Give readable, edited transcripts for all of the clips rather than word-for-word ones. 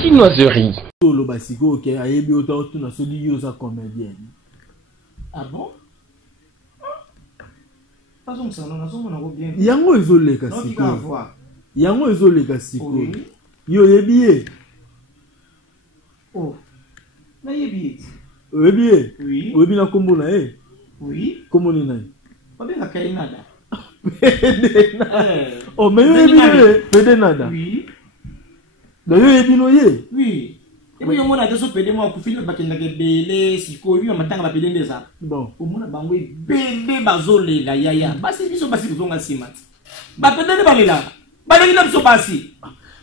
Chinoiserie. Solo basiko ok ayebi autant tout na soli yo za comédienne. Ah bon? Pas on ça non on a bien. Yango ezoleka siko. Yango ezoleka siko. Yo yebiye. Oh. Na yebiye. Yebiye. Oui. Yebi na kombo na e. Oui. Kombo ni nani? Pas bien la kainada. Oh mais yo yebiye pede nada. Oui. D'ailleurs yebi no ye. Oui. Et moi on a déjà pede moi ku film bakenda ke bele siko yo matanga ba pede ndeza. Bon. Au mona bangwe bele bazolela yaya. Basi biso basi zonga sima. Ba pede ne balela. Balela biso basi.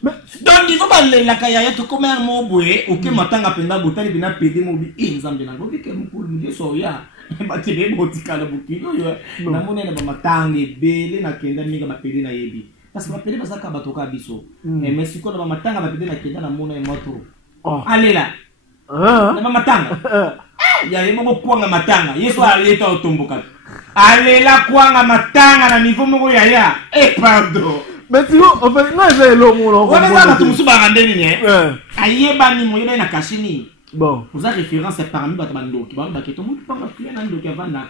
Donc il faut parler la kaya to comme un mot boué ou que matanga penda botali bina pede mo bi nzambe na ngobi ke mukulu ndi so ya ba tebe botika la bukino yo na monene ba matange bele na kenda minga ba pede na yebi parce que ba pede basaka batoka biso mais siko na ba matanga ba pede na kenda na mona e moto alela na ba matanga ya yemo ko kwanga matanga yeso aleta otomboka alela kwanga matanga na niveau moko ya pardon. Mais tu vois, en fait, non, j'ai l'homme on va tout musu barandeni ne ayeba ni moyeba na kashini bon vous avez référence parmi batandoki ba keto mutu panga kliana ndoki avana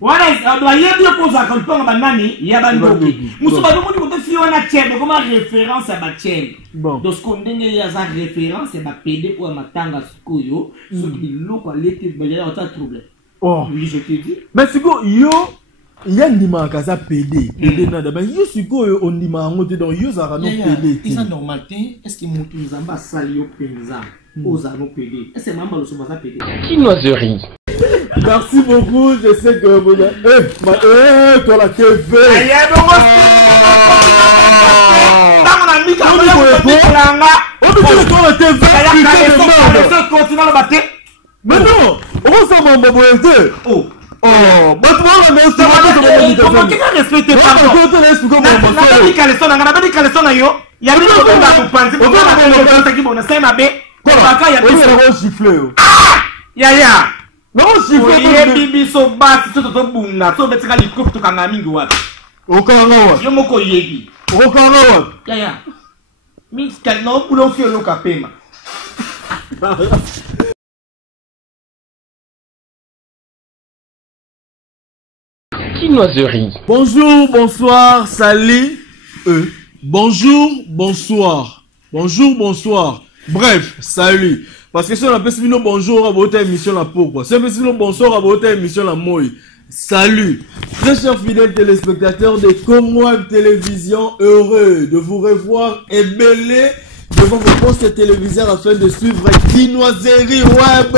wana ndo ayebi ko za ko panga banani ya bandoki musu ba mutu ko fi wana chebe comme référence à ba chebe donc ce qu'on ndenge ya za référence ba pd pour matanga skoyo ce qui loko alete ba ya ota trouble oh oui je te dis mais siko yo yandima kaza PD nada mais yo siko yo ondima ngote donc yo za no PD c'est normal est-ce que mutu nzamba sali yo penza oza no PD est-ce mamba lo soba za PD Chinoiserie. Merci beaucoup, je sais que vous toi la TV mais non on s'en va oh oh, mais tu vois, mais c'est comment tu as respecté pardon? On a dit qu'elle sonne, on a dit qu'elle sonne yo. Il y a des gens qui ont pensé que on a dit qu'on a fait ma bé. Quoi? Il y a des gens sifflé. Ya ya. Non sifflé. Il y a bibi so bas, so to bunga, so betika likop to kanga mingi wapi. Okanga. Yo moko yebi. Okanga. Ya ya. Mi skal no pulo fi lo kapema. Chinoiserie. Bonjour, bonsoir, salut. Bonjour, bonsoir. Bonjour, bonsoir. Bref, salut. Parce que si on appelle sinon bonjour à votre émission la pourquoi. Si on appelle sinon bonsoir à votre émission la moi. Salut. Très chers fidèles téléspectateurs de Congo Web Télévision, heureux de vous revoir ébélé devant vos postes téléviseurs afin de suivre Chinoiserie Web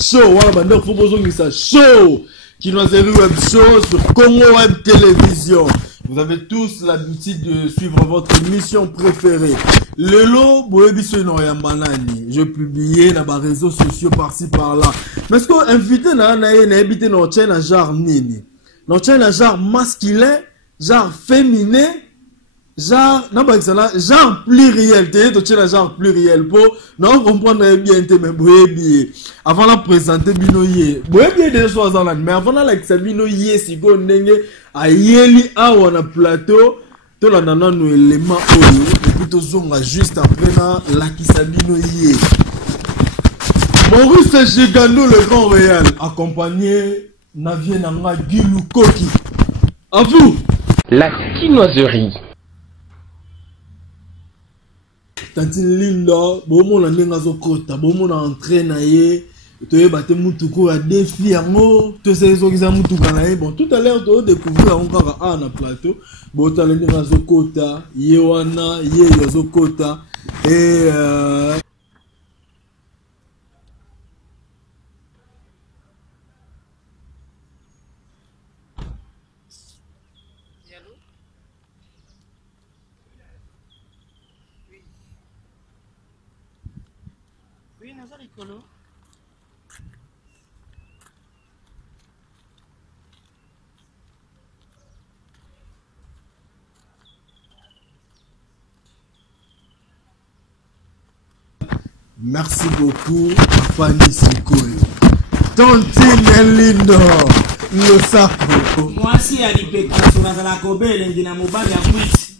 Show. Voilà, maintenant, il faut poser ça. Show. Chinoiserie Web Show sur Congo Web Télévision. Vous avez tous l'habitude de suivre votre émission préférée. Lelo, je publiais dans les réseaux sociaux par-ci par-là. Mais ce qu'on invite habité dans un genre nini. Dans un genre masculin, genre féminin, genre, genre pluriel. Tu es genre pluriel pour non comprendre bien mais avant la présenter binoye. Bien des choses en mais avant la binoye si go ndenge ayeli awa na plateau to la nana no élément oyo et puis to zonga juste après na la kisabinoye. Maurice Gigano le Grand Réal accompagné Navien Nanga Gilou Koki. À vous. La Chinoiserie. Tantine Linda, bomo na ndenga zokota, bomo na entraîne na ye, toye bate mutuko ya défi yango, to se zo kiza mutuka na ye. Bon, tout à l'heure to découvrir encore à na plateau, bota na ndenga zokota, ye wana, ye zokota et merci beaucoup Fanny Sikoyo. Tontine Lindo, le saco. Moi si à l'ipeka sur la kobele ndina mobali ya mwiti.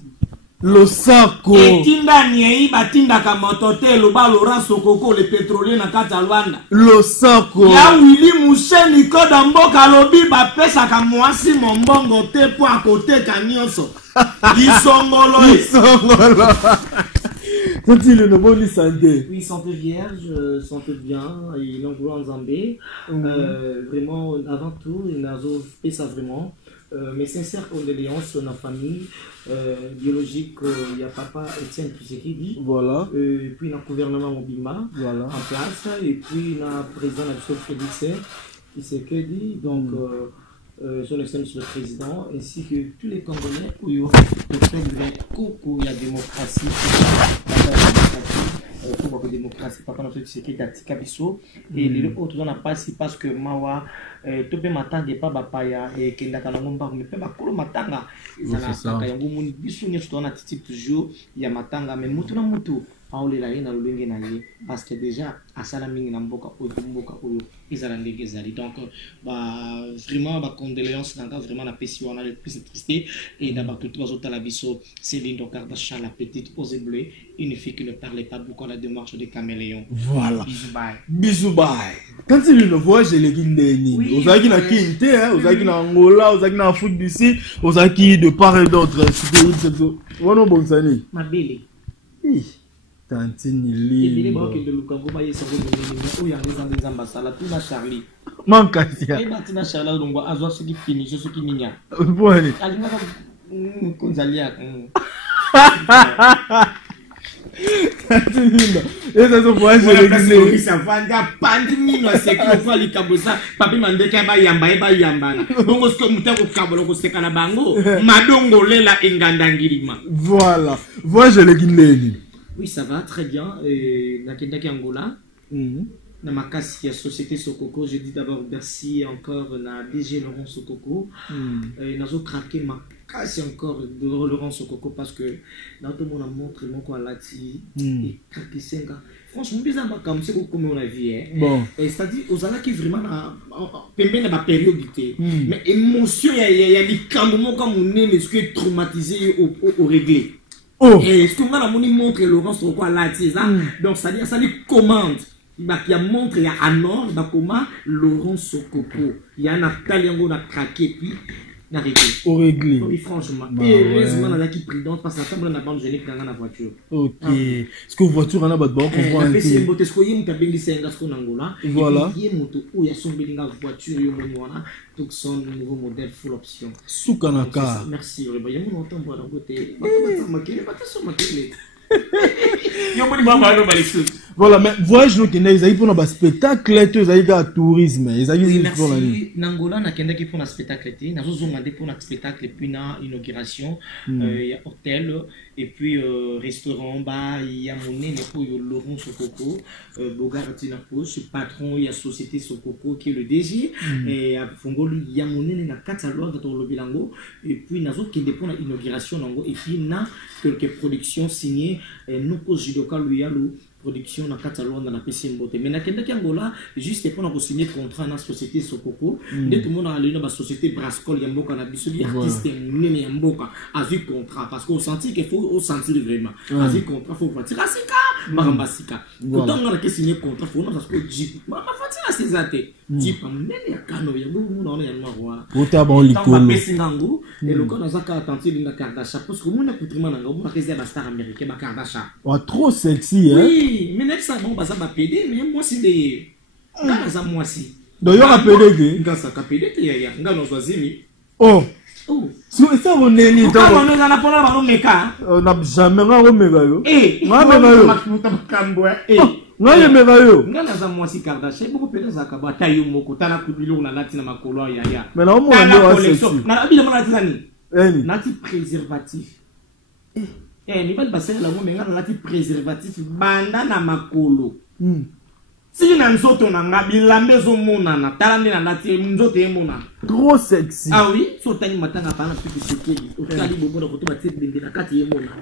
Losako. Etinda Niei batindaka motote loba Laurent Sokoko le pétrolier na kata Luanda. Losako. Ya Willy Moucheni koda mboka lobi bapesaka mwasi mombongo te po akote kanyoso. Lisongolo. Quand-il est bon santé. Oui, santé vierge, santé bien, il en en Zambé. Vraiment, avant tout, il a fait ça vraiment. Mes sincères condoléances à la famille biologique, il y a papa Etienne Tshisekedi. Voilà. Puis il y a le gouvernement Mobima voilà. en place. Et puis il y a le président Félix Tshisekedi. Donc, son excellence le président, ainsi que tous les Congolais où il y a la démocratie. Pour la démocratie, papa notre Tshisekedi a Tikabiso. Et les autres on n'a pas si parce que Mawa, tu peux m'attendre pas Bapaya et qu'il n'a qu'à l'ombre, mais pas Kolo Matanga. Ça n'a pas qu'à Yangou, Bissou, n'y a toujours, il y a Matanga, mais Moutou na Moutou. Parce que déjà à Salaming Namboka ils ont des donc vraiment ma condoléance vraiment la passion on a le plus triste et d'abord tout trois autres à la biso Céline Kardashian la petite aux bleus une fille qui ne parlait pas beaucoup à la démarche des caméléons. Voilà, bisous bye. Quand il le voit j'ai les guindéni aux aki na Kinte aux aki na Angola aux aki na Afrique du Sud aux aki de part et d'autre c'est voilà bon sani ma belle Tantini libre. Mankasia. Voilà. Voilà, je le guindéni. Oui, ça va très bien. Nakendaki Angola. Dans ma casse, il y a Société Sokoko. Je dis d'abord merci encore à DG Laurent Sokoko. Nous avons craqué ma casse encore de Laurent Sokoko parce que dans tout le monde a montré mon quoi là et craqué 5 ans. Franchement, bizarrement comme c'est comme on a vu. Bon. C'est-à-dire aux ala qui vraiment pendant la période mais émotion il y a des camps comme on est ce qui traumatisé au réglé. Oh. Et ce que moi, la montre Laurent sur quoi là, donc ça dit, ça dit commande. Il y a montre, il y a un ordre, il y a comment Laurent Sokoko. Il y a un acteur, il y a un craqué, puis il y a réglé. Au réglé. Oui, franchement. Et heureusement, il y a qui prudente parce que la femme n'a pas besoin de la voiture. Ok. Est-ce que la voiture en a pas de bon qu'on voit un peu? C'est un ce qu'il y a une c'est un Angola. Voilà. Il y a une moto où il y a son bélinga voiture, il y a un tout son nouveau modèle full option. Soukanaka. Merci. Il y a mon autant pour la côté. Voilà, mais voyage nous kenda ils pour un spectacle tu ils à tourisme ils merci Nangola na kenda qui pour un spectacle tu na zo ngande pour un spectacle puis na inauguration il y a hôtel et puis restaurant bar il y a mon nez pour Laurent Sokoko Bogartina Poche patron il y a Société Sokoko qui est le DG et à Fongolu il y a mon nez na catalogue dans le bilango et puis na zo qui dépend de l'inauguration nango et puis na quelques productions signées nous pose judoka lui production na Catalogne na PC Mbote mais na kenda ki Angola juste pour na signer contrat na société Sokoko dès tout le monde a allé na société Brascol ya mboka na biso li artiste nene ya mboka a vu contrat parce qu'on sentit qu'il faut sentir vraiment a vu contrat faut partir asika marambasika autant on a que signer contrat faut parce que jeep ma fatira c'est até jeep nene ya kano ya bomu na ya noir ota bon likolo PC nango et le corps zaka attentif na Kardashian parce que mon accoutrement nango mon réserve à star américain ba Kardashian trop sexy hein. Mais ça bon bah ça va péder mais moi c'est des gars ça moi si donc il y aura pédé gars ça ka pédé il y a gars nous choisimi oh ça on est ni donc on est dans la pona ba meka on n'a jamais ngao meka yo ngao yo kambwa ngao meka yo ngana za moi si Kardashian beaucoup pédé ça ka ba tayo moko tala kubilo na lati na makolo ya mais là on m'a dit na bila mona tani nati préservatif ni pas passer la moi menga na ti préservatif banda na makolo si na nzoto na ngabila mbezo mona na talande na lati nzoto emona trop sexy ah oui so tani matanga pa na pipi sekeli o kali bobo na koto batie bende na kati emona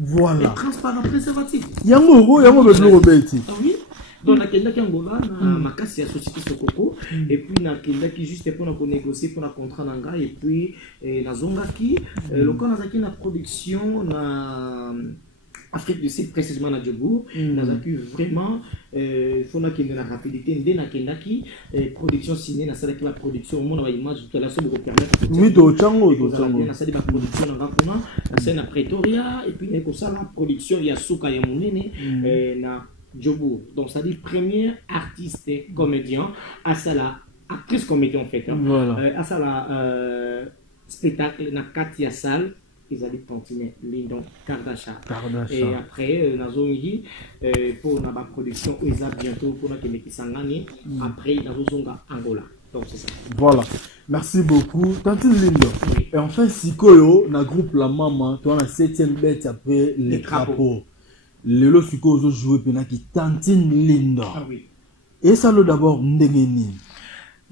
voilà transparent préservatif yango be bloko beti ah oui Donc nakendaki Angola na makasi ya société Sokoko et puis nakendaki juste pour négocier pour un contrat nanga et puis nazongaki le quand nazaki na production na Afrique du Sud précisément na Djobourg nazaki vraiment faut na kende na rapidité ndé na kendaki production signée na salaki la production mona ba image tout à la seule ko permettre oui to chango na sali ba production na ngapona na scène à Pretoria et puis na ko sala production ya suka ya munene na Djobourg. Donc ça dit premier artiste comédien à ça la actrice comédien en fait à ça la spectacle na Katia Salle ils allaient continuer Lyndon Kardashian et après nazongi pour na ba production ils a bientôt pour na qui sangani après nazonga Angola. Donc c'est ça. Voilà. Merci beaucoup. Tantine Lyndon. Oui. Et enfin Sikoyo na groupe La Mama, toi na 7e bête après les crapauds. Lelo Sikoyo jouer pena qui Tantine Lyndon. Ah oui. Et ça le d'abord ndengeni.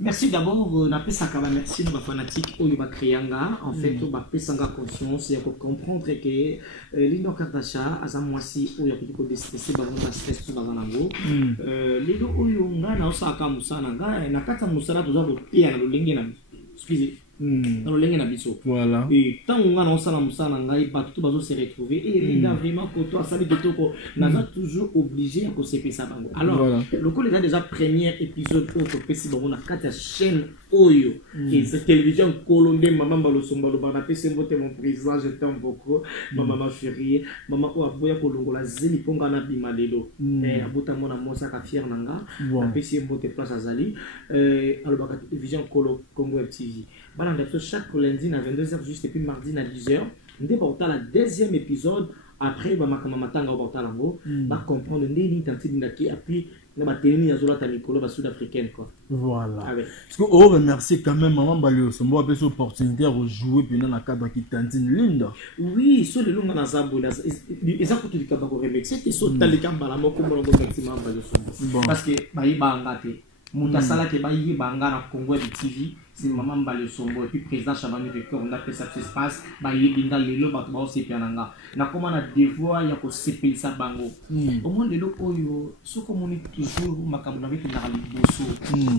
Merci d'abord, na pesaka ba merci nos fanatiques oyo ba créanga en fait ba pesanga conscience ya ko comprendre que Lyndon Kardashian aza mwasi oyo ko déstresser ba ngona stress tu ba nango lelo oyo nga na osaka musana nga na kata musana toza ko tia na lolenge na excusez dans le lenge na biso voilà et tant on a osala musana nga ba tout bazo se retrouver et Lyndon vraiment ko to asali de toko naza toujours obligé à ko se pesa bango alors le coup les déjà premier épisode auto pesi bango na kata chaîne oyo et cette télévision colondé maman balosomba lo bana pesi mbote mon président je t'aime beaucoup maman chérie maman o aboya kolongola zeli ponga na bimalelo abota mona mosa ka fier nanga na pesi mbote place azali alors ba télévision Colo Congo TV bala ndapso chaque lundi na 22h juste et puis mardi na 10h ndé ba la deuxième épisode après ba makama matanga ba lango ba comprendre ndeni tantini ndaki appui na ba tenini azola ta mikolo ba sud-africaine quoi. Voilà. Parce que on remercie quand même maman Balio Sombo a cette opportunité de jouer pendant la cadre qui Tantine Lyndon. Oui, sur le long na zambo na ils a coûté du kabako remixer qui sont dans les kambala moko mo ngo maximum Balio Sombo. Parce que ba yiba ngate muta sala ke ba yiba ngana Congo TV c'est maman Balio Sombo et puis président Chabani de cœur on a fait ça se passe ba yibinga lelo ba ba aussi piananga na comment na devoir ya ko sepel sa bango au moins lelo oyo so communique toujours makambo na vite na liboso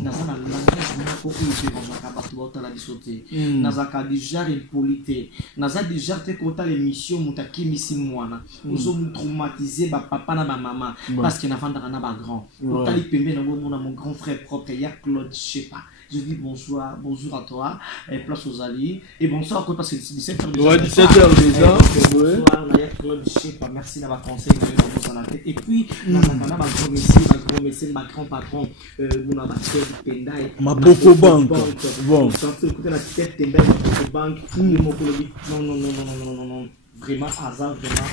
na zana langage na ko oyo se ba ka ba to la bisoté na zaka déjà impolité na za déjà te kota l'émission mutaki misi mwana ozo mu traumatiser ba papa na ba maman parce que na vanda na ba grand otali pembe na mon grand frère propre ya Claude Chepa. Je dis bonsoir à toi, et place aux alliés, et bonsoir à toi parce que c'est 17h déjà. Ouais, 17h déjà. Bonsoir, on a Claude, je sais pas, merci d'avoir conseillé, et puis, on a ma grand messie, ma grand patron, on a ma tête Tendai, ma Boko Bank. Bon, quand tu écoutes la tête Tendai, ma Boko Bank, non. Vraiment hasard vraiment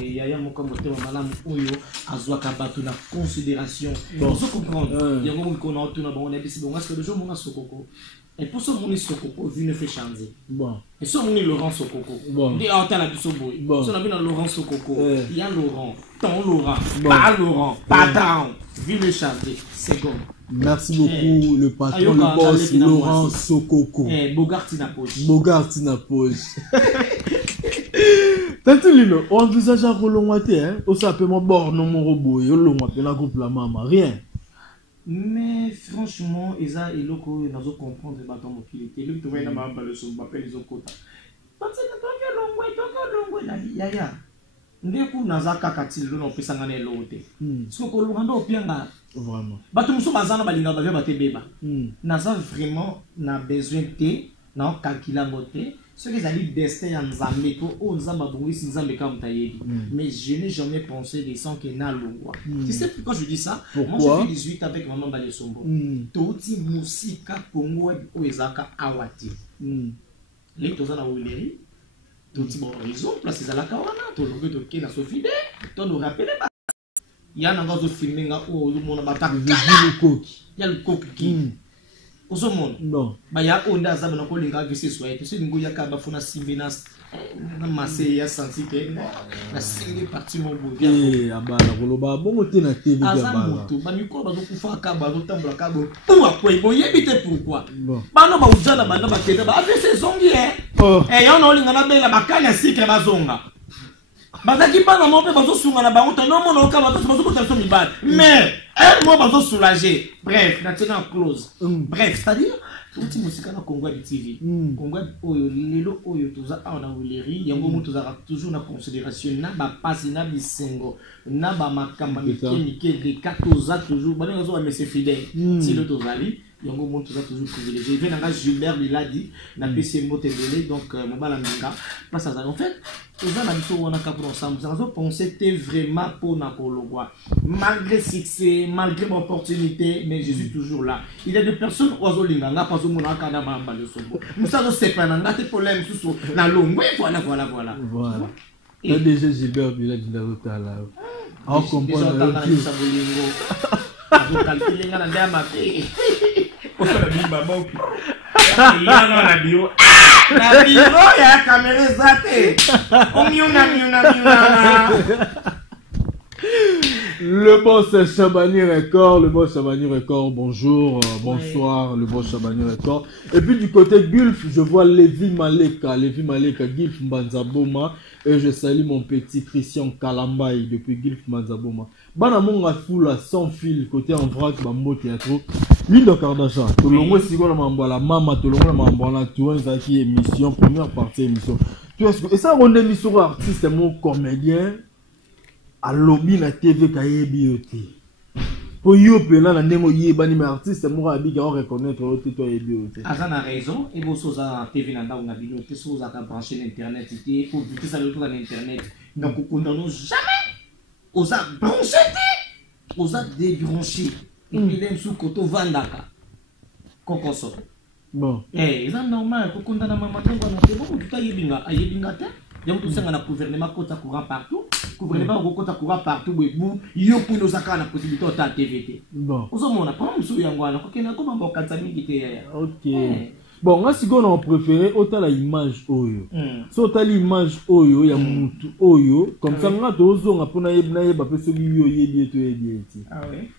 yaya moko moto malamu oyo azwaka bato na considération on se comprend yango moko na otuna bon on a dit bon est-ce que le jour mon Sokoko et pour ce mon Sokoko vu ne fait changer bon et ce mon Laurent Sokoko dit ah t'as la biso boy so na bien Laurent Sokoko il y a Laurent ton Laurent pas Laurent pas down vu le changer c'est bon. Merci beaucoup le patron le boss Laurent Sokoko Bogarti na poche Tantine Lyndon, on envisage à relongater, hein? Au simplement bord non mon robot, et on appelle la groupe La Mama, rien. Mais franchement, Eza et Loko, ils n'ont comprendre les bâtons mobilité. Le tournoi n'a pas le son, m'appelle les autres. Parce que ton yaya. Ndeko nazaka katili lo pe sangane lote. Parce que kolongando opianga vraiment. Bato muso bazana balinga ba ba te beba. Naza vraiment na besoin te na calculer ngote. Ce que j'ai dit destin en Zambé pour on Zamba Boris Zambé comme taillé. Mais je n'ai jamais pensé des sons qui n'a longwa. Tu sais pourquoi je dis ça? Pourquoi? Moi j'ai fait 18 avec maman Balé Sombo. Toti musika Congo ou ezaka awati. Les tozana ouleri. Toti bon raison place ezala kawana to logo to kena sofide to no rappeler ba. Ya na ngazo filmer nga o lu mona bataka. Ya le koki. Osomon non ba ya onda za bana ko linga visi soye to singo ya ka ba funa simbinas na mase ya santi ke na singi parti mo bo abana koloba bongo te na TV ya bana ba mikolo ba ko fa ka ba zo tambula ka bo pour quoi bo yebite pourquoi bana ba ujana bana ba keda ba visi zongi ya no linga na bela bakanya sikre bazonga bazaki bana mo pe bazosunga na bango to non mona okaba to bazokotala mibale mais un mois bazosoulager bref na tena close bref c'est-à-dire uti musika na Congo TV Congo oyo lelo oyo toza na wuleri yango mutu za toujours na considération na ba passe na bisengo na ba makamba mike de katoza toujours bana ngazo ba monsieur fidèle si le tozali yango mutu za toujours privilégié vient nga Gilbert l'a dit na PC Motendele donc mon bala minga passe ça en fait toza na biso wana ka pour ensemble ça zo penser t'es vraiment pour na kologwa malgré succès malgré mon opportunité mais je suis toujours là il y a des personnes oiseau linganga pas mon akana mamba le sombo musa zo sepana ngate problème sous na longwe voilà et déjà Gilbert il a dit la route là on comprend le sabolingo zo calculer ngana ndama pe ko la bimba boki ya na bio na bio ya kamera zate le boss Chabani Record, bonjour, bonsoir, le boss Chabani Record. Et puis du côté Gulf, je vois Lévi Maleka, Gulf Mbanzaboma, et je salue mon petit Christian Kalambay depuis Gulf Mbanzaboma. Banamonga foula sans fil, côté en vrac, Bambo Théâtre, Lindo Kardashian, Tolongo Sigola Mambola, Mama Tolongo Mambola, Touan Zaki émission, première partie émission. Tu vois ce que, et ça on est mis sur artiste, mon comédien. A lobby na TV kayebioti. Pour yo pena na ndemo yebani ma artiste mo abi ga reconnaître o tito yebioti. Azana raison et bo soza TV na ndao na bino te soza ka brancher l'internet te pour buter ça le tour dans l'internet. Donc on condamne jamais. Osa brancher te. Osa débrancher. Et puis l'aime sous koto vandaka. Kokoso. Bon. Eh, c'est normal pour condamner maman to na te bon tout ayebinga te. Donc tout ça na gouvernement kota courant partout. Gouvernement kota courant partout bou yo pour nos akana na possibilité ta TVT. Bon. Ozomona pas musu yangwana ko kena ko mamba kanza mingi te ya. OK. Bon, nga sikoyo na préféré otala image oyo. So otali image oyo ya mutu oyo comme ça nga tozonga pona yeba pe soki yo yebi to yebi ti. Ah ouais.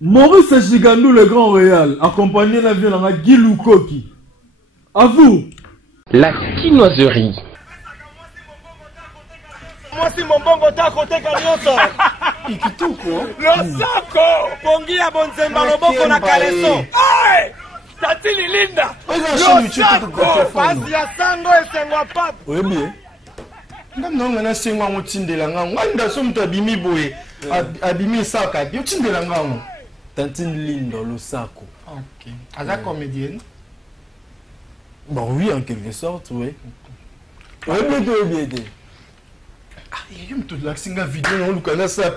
Maurice Gigandou le Grand Royal accompagné na vie na Gilou Koki. À vous. La chinoiserie. Moi si mon bongo ta côté kanyoso. Ikituko. Lo sako. Pongi ya bonzemba loboko na kaleso. Ai! Tati lilinda. Lo sako. Pasi ya sango esengwa papu. Oyebi. Ngamnonga na sengwa mutindela ngango. Nganda so mtu abimi boye. Abimi saka. Yo tindela ngango. Tantine Lindo lo sako. OK. Aza comédienne. Bon, oui, en quelque sorte, oui. Oui, bien. Ah, il y a toute la vidéo, on a ça,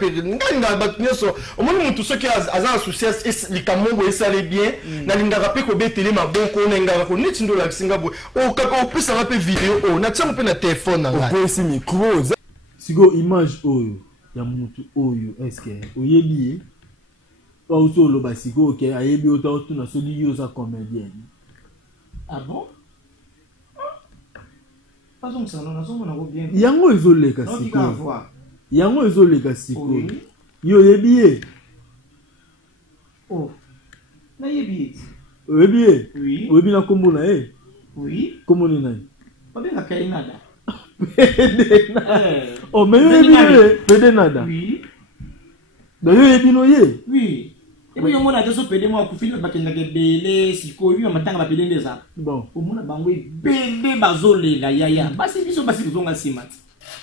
au moins, tout ce qui a associé, les camongo et ça les bien, na linga rappelé que télé ma bon qu'on a reconnu dans la Singapour. Oh, quand on peut s'en rappeler vidéo, on a tiens un peu na téléphone. On peut aussi micro. Sigo image oyo, ya mutu oyo, est-ce que oyebi pas auto lo basigo que ayebi auto na soli yo za comédien. Ah bon? Pas comme ça, non, on a bien. Yango ezoleka siko. Yango ezoleka siko. Yo yebiye. Oh. Na yebiye. Yebiye. Oui. Oyebi na kombo na e. Oui. Kombo ni nani? Pas na kainada. Oh, mais yo yebiye, pede nada. Oui. Da yo yebi no ye. Oui. Et puis, on a déjà pédé moi, Koufine, parce qu'il y a des bélés, si Koyu, on m'attend à pédé des arbres. Bon. Au moins, on a bébé bazolé, la yaya. Bah, c'est bien, parce qu'ils ont un simat.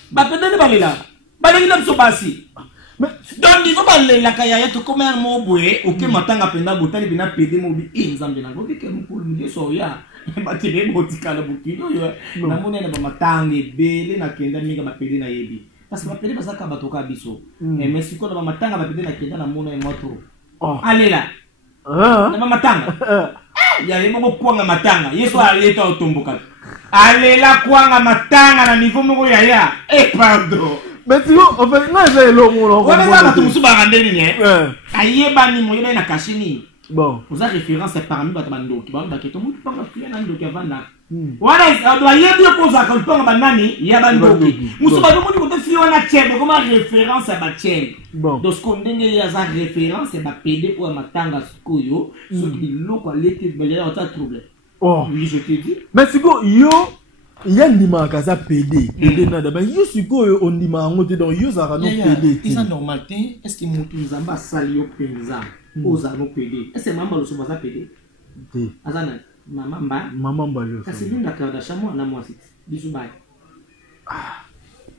Bah, pédé de balé là. Bah, les gens sont passés. Donc, il faut parler la kaya, tu comme un mot boué, ok, m'attend à pédé, bouton, il vient pédé, mon bi, et ils en viennent. Donc, il faut le dire, soya. Bah, tu es botika, la bouquille, la monnaie, na m'attend, bélé, na kenda, miga, ma pédé, na yebi. Parce que ma pédé, parce que ma toka biso. Mais si quoi, na m'attend, ma pédé, na kenda, na monnaie, moi, trop. Oh. Allez là. Ah. Na matanga. Ya yebo kwanga matanga. Yeso aleta otomboka. Allez là kwanga matanga na niveau moko ya. Pardon. Mais tu vois, en fait, non, j'ai l'homme là. On va pas tout suba ngandeni ne. Ayeba ni moyeba na kashini. Bon. Vous avez référence parmi batando ki ba baketo mutu panga pia na ndoki avanda. Wana doit yebi ko za ko panga banani ya bandoki. Musuba do mutu ko fi wana chebe comme référence à ba chebe. Bon. Donc, ce qu'on a as référence, c'est ma PD pour matanga skoyo, ce qui est l'eau, quoi, l'été, mais il y a un trouble. Oh. Oui, je te dis. Mais c'est quoi, yo, il y a ndima kaza PD nada ba yo siko on ndima ngote donc yo za no PD c'est normal est-ce que mutu nzamba sali yo penza oza no PD est-ce mama lo so baza PD azana mama mbalo kasi linda kada chamo na moi sit bisu bai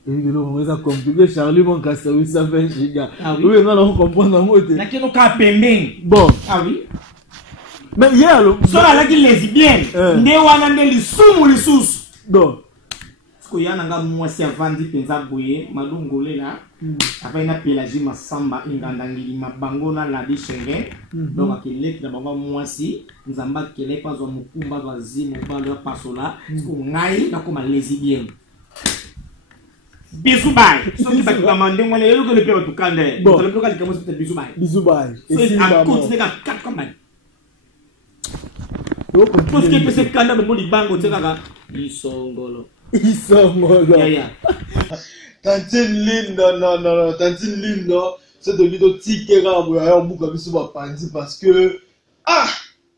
et on va compliquer Charlie mon kasa 820 giga oui on va comprendre ngote na keno ka pembeng bon ah oui mais hier lo so la qui lesbienne nde wana nde lisumu lisusu do ko yana nga mwasi avandi penza boye malungole la apa ina pelagie masamba inganda ngili mabango na la dichengue donc akilek na bango mwasi nzamba kelek pa zo mukumba zo zimu balo pasola ko ngai na ko lesbienne bisou bay so ki bakika mande ngole yelo ko le pere tukande to le pere ka mo peut bisou bay et si ba continue ka 4 comme parce que peut se kanda mo libango tsaka isongolo yeah. Tantine Linda, non, Tantine Linda, c'est de l'idée tikera en boucle biso ba pandi parce que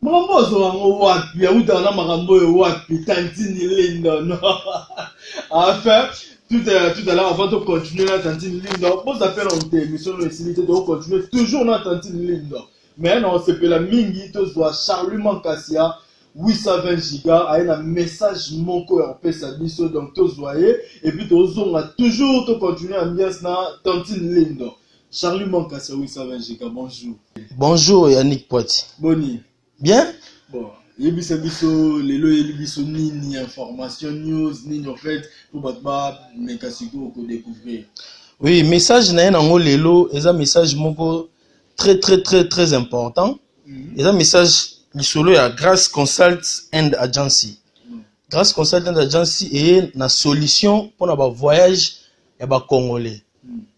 maman zo ngo wapi ou dans marambo wapi Tantine Linda non. Enfin, tout à l'heure avant de continuer la Tantine Linda, bon ça fait longtemps émission de facilité de continuer toujours la Tantine Linda. Mais non, c'est que la mingi to soit Charlie Mankassia 820 gigas a un message mon cœur pesa biso donc tous voyez et puis tous on a toujours to continuer à bien na Tantine Linda Charlie Mankassia 820 gigas bonjour Yannick Poiti boni bien bon yebisa biso lelo yebiso nini information news nini en fait pour batba mekasiko ko découvrir oui message na yango lelo eza message moko très important eza message Lisolo ya Grace Consult and Agency. Grace Consult and Agency est na solution pour na ba voyage ya ba Congolais.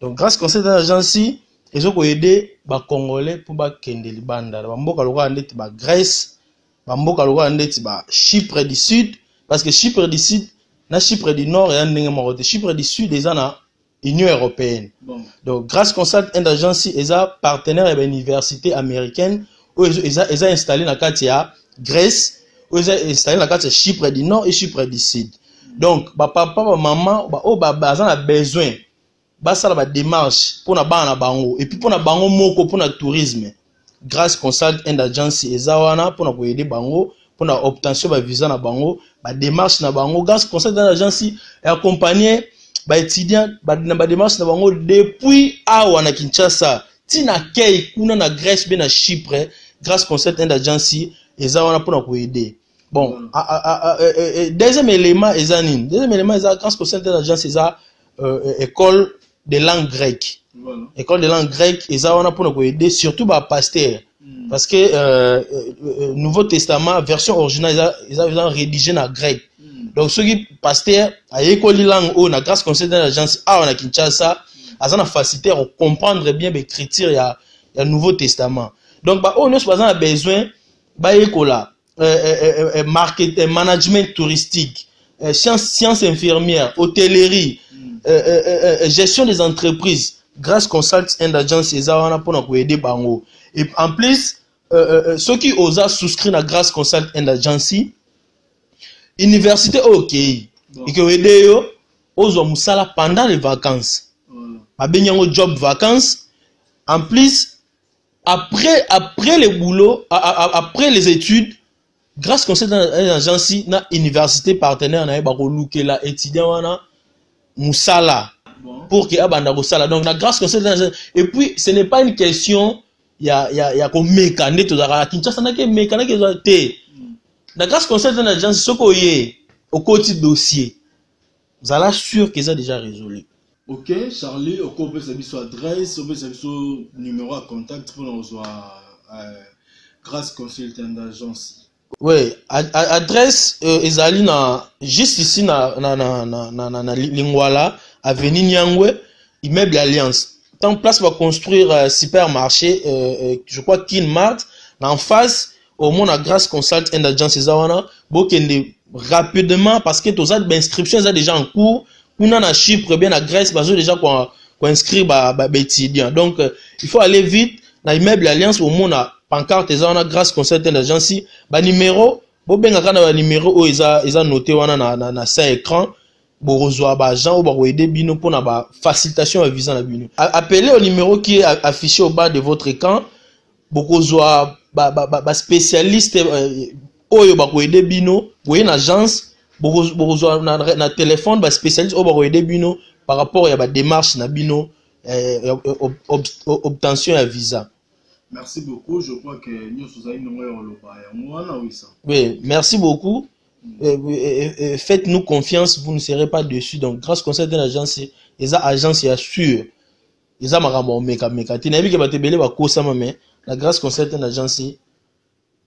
Donc Grace Consult and Agency ezo ko aider ba Congolais pour ba kende libanda. Ba mboka loka ndeti ba Grèce, ba mboka loka ndeti ba Chypre du Sud parce que Chypre du Sud na Chypre du Nord ya ndenge moko te. Chypre du Sud eza na Union européenne. Donc Grace Consult and Agency eza partenaire ya ba université américaine. Ils ont installé la carte à Grèce, ils ont installé la carte à Chypre du Nord et Chypre du Sud. Donc, papa, maman, ils ont besoin de démarche pour na bango et puis pour na bango moko pour na tourisme. Grace Consult and Agency ezawana pour na aider bango pour na obtention ba visa na bango, ba démarche na bango. Grace Consult and Agency est accompagné ba étudiants ba démarche na bango depuis awa na Kinshasa. Tina kei kuna na Grèce bien na Chypre. Grace Consult and Agency ezawana pour nous aider. Bon, deuxième élément ezanin. Deuxième élément eza Grace Consult and Agency eza école de langue grecque. Voilà. École de langue grecque ezawana pour nous aider surtout ba pasteur parce que Nouveau Testament version originale ils ont rédigé na grec. Donc ceux qui pasteur a école langue o na Grace Consult and Agency a na Kinshasa azana facilité à comprendre bien l'écriture ya Nouveau Testament. Donc, on a besoin de marketing, management touristique, sciences infirmières, hôtellerie, gestion des entreprises. Grace Consult and Agency, pour aider bango. Et en plus, ceux qui osent souscrire à Grace Consult and Agency, université OK, et que aider yo, osent musala pendant les vacances. Ba benyango job vacances. En plus, après les boulots, après les études, Grace Consult and Agency na université partenaire na ba louker la étudiant wana musala pour que abanda ko sala. Donc na Grace Consult and Agency et puis ce n'est pas une question ya ko mécanique to za Kinshasa na ke mécanique zo té. Na Grace Consult and Agency soko yé au côté dossier. Vous allez sûr que ça déjà résolu. Ok, Charlie, on peut savoir son adresse, on peut savoir son numéro à contact pour nous voir Grace Consult and Agency. Oui, adresse ezali na juste ici na Lingwala, avenue Nyangwe, immeuble Alliance. Tant place va construire supermarché, je crois Kinmart, en face au monde à Grace Consult and Agency zawana, bokende rapidement parce que tous les inscriptions sont déjà en cours. On a na Chypre bien à Grèce, bah déjà qu'on inscrit bah étudiants. Donc il faut aller vite. Na immeuble Alliance au monde a pancarte et on a Grace Consult and Agency. Bah numéro bobenga kana ba numéro o eza noté wana na sa écran borozwa ba agent ou ba ko aider bino pour na ba facilitation à visa na bino. Appelez au numéro qui est affiché au bas de votre écran bokozwa ba spécialiste oyo ba ko aider bino boye na agence bokozwa na téléphone ba spécialiste o ba ko aider bino par rapport à la démarche na bino obtention à visa. Merci beaucoup. Je crois que nous sommes oui, merci beaucoup. Faites-nous confiance, vous ne serez pas dessus. Donc, grâce au conseil de l'agence, les agences assurent. Les amaramos meka. Tu n'as vu que batebele va kosama mais la grâce conseil de l'agence,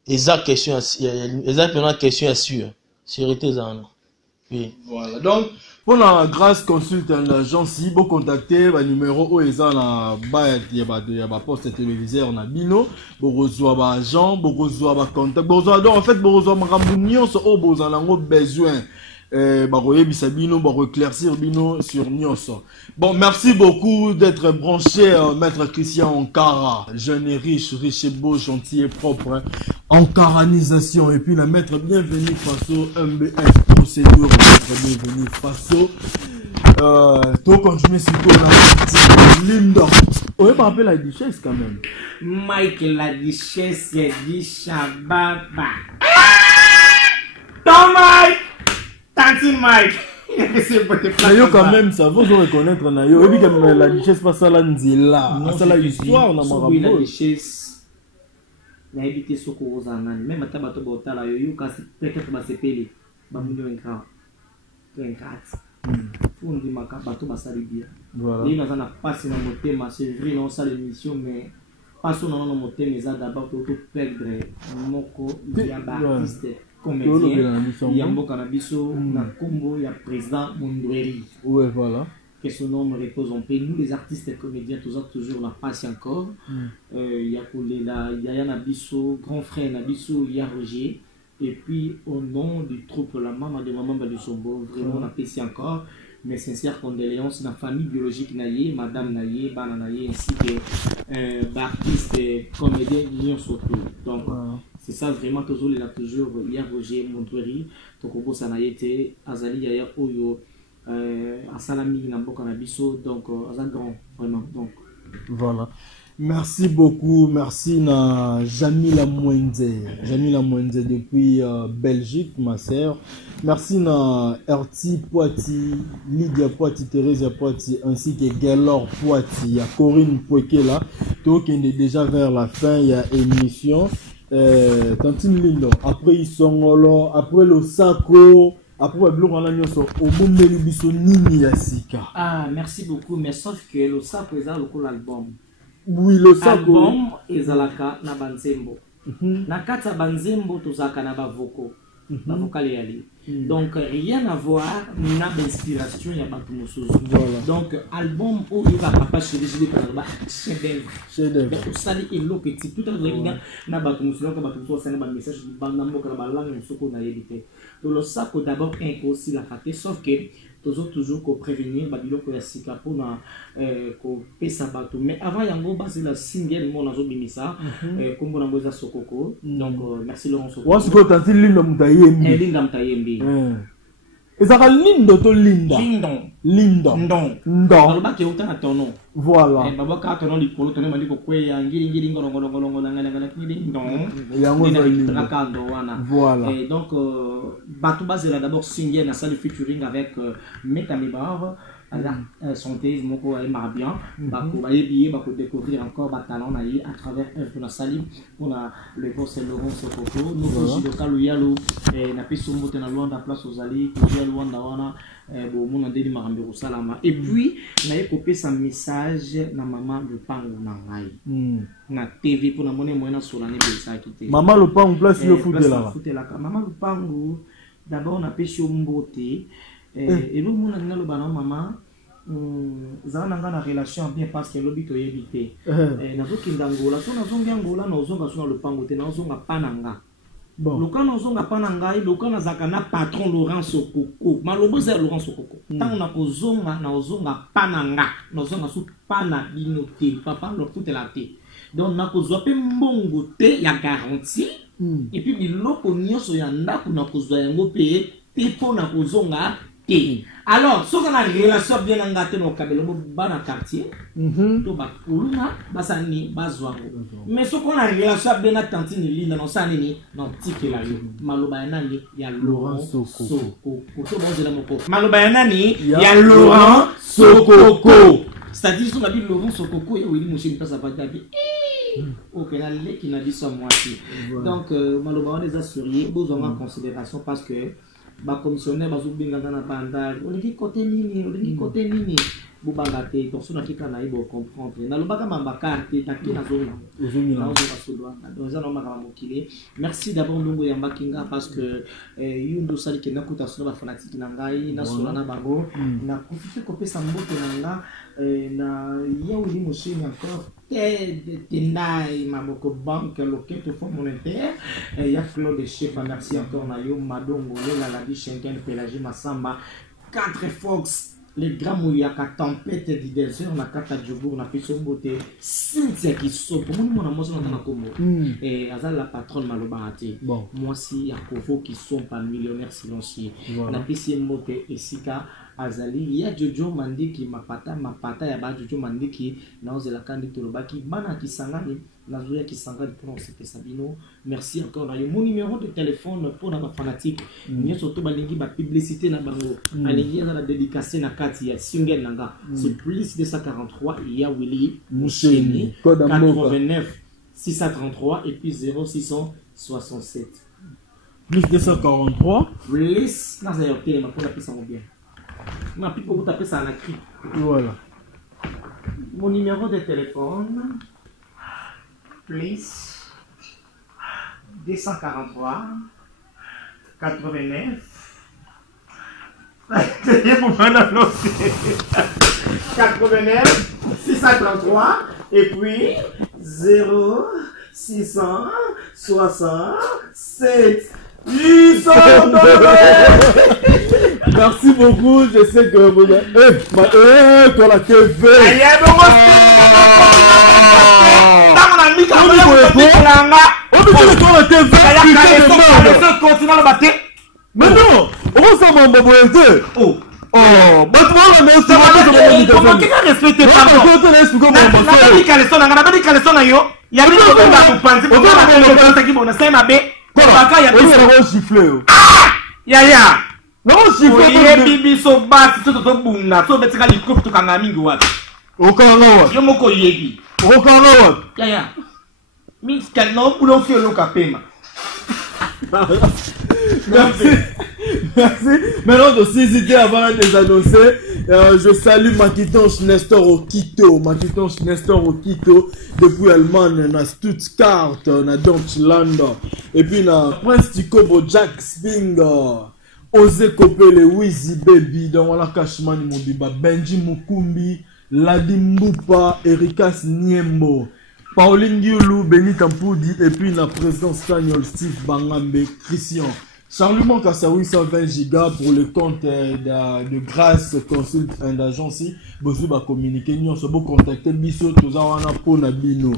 les a question, les a question assure. Sécurité zana. Oui. Voilà. Donc, pour la grâce consulte l'agence, si vous contactez le numéro où ils ont la poste téléviseur na bino, vous recevez agent, vous recevez contact, vous recevez en fait vous recevez ramunion sur au vous en avez besoin. Bisabino, éclaircir bino sur Nyonso. Bon, merci beaucoup d'être branché, maître Christian Ankara, jeune et riche et beau, gentil et propre, hein. Ankaranisation, et puis la maître bienvenue Faso, MBS, procédure, maître bienvenue Faso. Tout continuer sur tout la Linda. On va appeler la duchesse quand même. Mike la duchesse, dit Shababa. Thomas! Tanti Mike. Nayo quand même ça vous reconnaître nayo et puis comme la duchesse pas ça là nzila ça la histoire na marabout la duchesse na évité soko ozanani même atabato botala yo yuka peut-être ba sepeli ba munyo enka fundi makabato basali bien voilà ni na zana passe na motema c'est vrai non ça l'émission mais passe na no motema eza d'abord pour perdre moko ya ba artiste comédien Yambo Canabiso na combo ya président Mondoueri. Ouais, voilà. Que son nom repose en paix. Nous les artistes et comédiens toujours la passe encore. Yakulela Yaya Nabiso, grand frère Nabiso, Yaya Roger. Et puis au nom du troupe la maman de maman de Sombo, vraiment on apprécie encore. Mes sincères condoléances dans la famille biologique Naye, Madame Naye, Bana Naye, ainsi que artistes et comédiens surtout. Donc c'est ça vraiment toujours il a toujours Yaya Roger Mondoueri, Tokobo Sanayete, Azali Yaya Oyo, Asalami Namboka Nabiso, donc Azal grand vraiment. Donc voilà. Merci beaucoup, merci na Jamila Mwenze depuis Belgique, ma sœur. Merci na Erti Poiti, Lydia Poiti, Thérèse Poiti, ainsi que Gaylor Poiti. Il y a Corinne Poikela, donc il est déjà vers la fin, il y a émission. Tantine Lindo, après ils sont là, après le Sako. Après, ah, merci beaucoup, mais sauf que le Sako est l'album. Oui, le Sako. Album ezalaka na banzembo. Na kata banzembo tozaka na bavoko. Na vocal yali. Donc rien à voir na d'inspiration ya batu mosusu. Donc album o yoka papa chéri par ba chef-d'œuvre. Donc sali elo petit tout à l'heure na batu mosusu ka batu mosusu na ba message ba namboka ba langue soko na yebite. Donc le Sako d'abord aussi la faté sauf que toujours qu'on prévenir babilo ko ya sika pona ko pesa bato mais avant yango basi la single mon azo bimisa kombo na boza sokoko donc merci Laurent Sokoko wa siko tanti linda mutayembi linda mutayembi ezaka lindo to linda ndon ba ke utana tono voilà baba ka tono li polo tono mandi ko kweya ngiri ngolongolongo ngala ngiri ndon yango za linda kando wana voilà et donc bato basela d'abord single na salle featuring avec Metamibar santé moko et Marbian bako ba yebiye bako découvrir encore ba talent na yi à travers œuvre na salim on a le boss Laurent Sokoko nous aussi local yalo na pisombo te na Luanda place aux alliés que Luanda wana bo mona ndeli marambiro salama et puis na copier sa message na maman le pango na ngai na TV pour na mona moyena solane besa kité maman le pango place le foot de là maman le pango d'abord na pêche mbote et le mona ngalo bana maman zana ngana relation bien parce que lobito yebité na zokinda ngola so na zonga ngola na zonga so na le pango te na zonga pananga bon loka na zonga pananga loka na zaka na patron Laurent Sokoko malobo za Laurent Sokoko tant na ko zonga na zonga pananga na zonga so pana binoté papa le foot la té donc nakozwa pe mbongo te ya garantie et puis biloko nyonso ya ndako nakozwa yango pe po nakozonga te. Alors soki na relation bien na ngate no kabelo bana quartier to bakuluna basani bazwango mais soki na relation bien na tantine linda no sani ni no tikela yo maloba ya nani ya Laurent Sokoko to bonzela moko maloba ya nani ya Laurent Sokoko. C'est-à-dire sur la Bible Laurent Sokoko et Willy Mouchine passe à Patabi. Ok, là les qui n'a dit ça moi aussi. Donc malheureusement les assurés besoin en considération parce que ba commissionnaire ba zubinga na bandal on dit côté nini bubangate donc sona kika na ibo comprendre na lobaka mambaka te taki na zona na zona solwa donc ça no maka mokile. Merci d'abord ndongo ya Mbakinga parce que yundo sali ke nakuta sona ba fanatique na ngai na sola na bango na profiter kopesa mbote na nga na ya Willy Mouchine encore Tendai Maboko Banque Loquette Fonds Monétaire ya Claude Chefa. Merci encore na yo Madongo la Labi Schenken Pélagie Massamba 4 Fox les grands Mouyaka Tempête du désert na Kata Djobour na Piso Mbote Cynthia Kisopo mon amour sur na Congo et Azal la patronne Malobaraté moi si ya Kofo qui sont pas millionnaires silencieux na Piso Mbote et Sika Azali ya Jojo Mandiki mapata ya ba Jojo Mandiki na ozela kandi tolobaki bana kisangani na zoya kisangani pour on se sabino. Merci encore na yo mon numéro de téléphone pour na fanatique ni surtout balingi ba publicité na bango alingi na la dédicace na kati ya single nanga c'est plus 243 il y a Willy Mouchine 89 633 et puis 0667 plus 243 plus na za yote ma pour la pesa bien. Ma pipe pour taper ça à la cri. Voilà. Mon numéro de téléphone, plus 243 89 89 633 et puis 0667 Merci beaucoup, je sais que vous avez... toi la TV. Mais non, on s'en va non, siffler. Bibi so basi to bunga so betika likofu to kanga mingi wapi. Okanga. Yo moko yebi. Okanga. Ya. Mi no pulo fi lo kapema. Merci. Maintenant de ces idées avant de les annoncer, je salue Makitonche Nestor Okito. Makitonche Nestor Okito depuis Allemagne, na Stuttgart, na Deutschland. Et puis na Prince Tikobo Jack Spinger. Ose Kopele Wizzy Baby, dans la Kashmani Mobiba, Benji Mukumbi, Ladi Mbupa, Erikas Niembo, Pauline Giulu, Benita Mpoudi, et puis la présidence espagnole Steve Bangambe, Christian. Charlement Kassaoui 120 gigas pour le compte de Grâce Consult and Agency. Vous va communiquer, nous sommes contacter Bisso, tous en pour Nabino.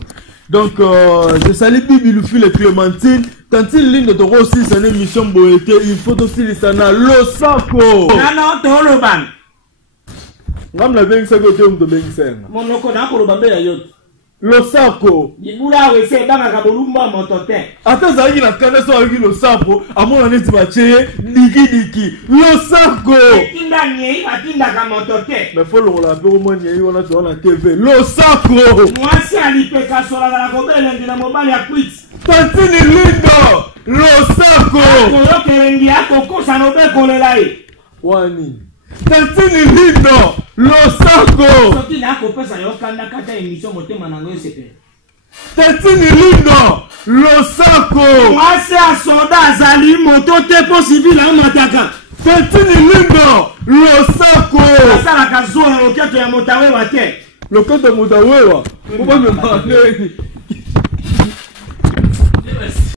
Donc, je salue Bibi Lufi et Clémentine. Quand il ligne de Toro aussi, c'est une émission boété, il faut aussi les sana Losako. Non, Toloban. Ram la bien ça que tu me donnes. Mon loko na ko lobambe ya yot. Losako. Ibula we se banga ka bolumba motote. Ata za yi na kana so yi Losako, amona neti bache diki. Losako. Tinda nye, atinda ka motote. Mais faut le la peu moins yi on a sur la TV. Losako. Moi si ali pe ka sola la ko bele ndina mobile ya quit. Tantini lindo. Losako. Ko kerengi akoko sanobe kolelai. Wani. Tantini lindo. Losako. Soti na ko pesa yo kanda kata émission motema nango sepe. Tantini lindo. Losako. Moi c'est à soldat azali moto te po civil a mataka. Tantini lindo. Losako. Sala ka zo roketo ya motawe wa te. Loketo motawe wa. Ko ba me